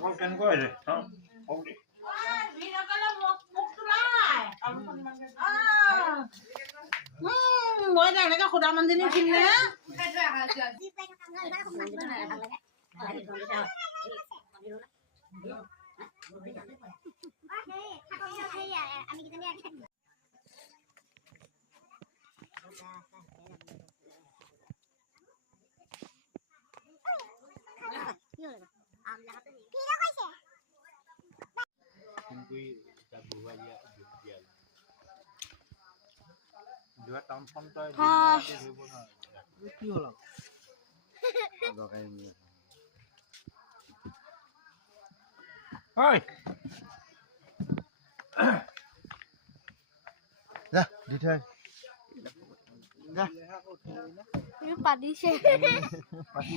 Không canh quá rồi không không đi mỗi lần này các khu đá mình đi xin nhé dua tahun sampai Oi ra đi chơi ra Ini padi sih. pasti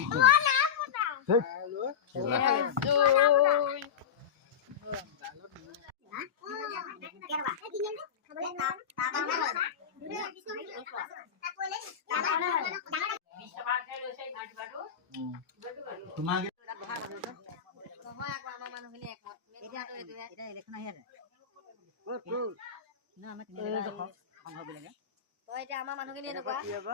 তোমাকে নহয় আকৌ আমাৰ মানুহখিনি একমত এতিয়া election আহি আছে তই এতিয়া আমাৰ মানুহখিনি এনেকুৱা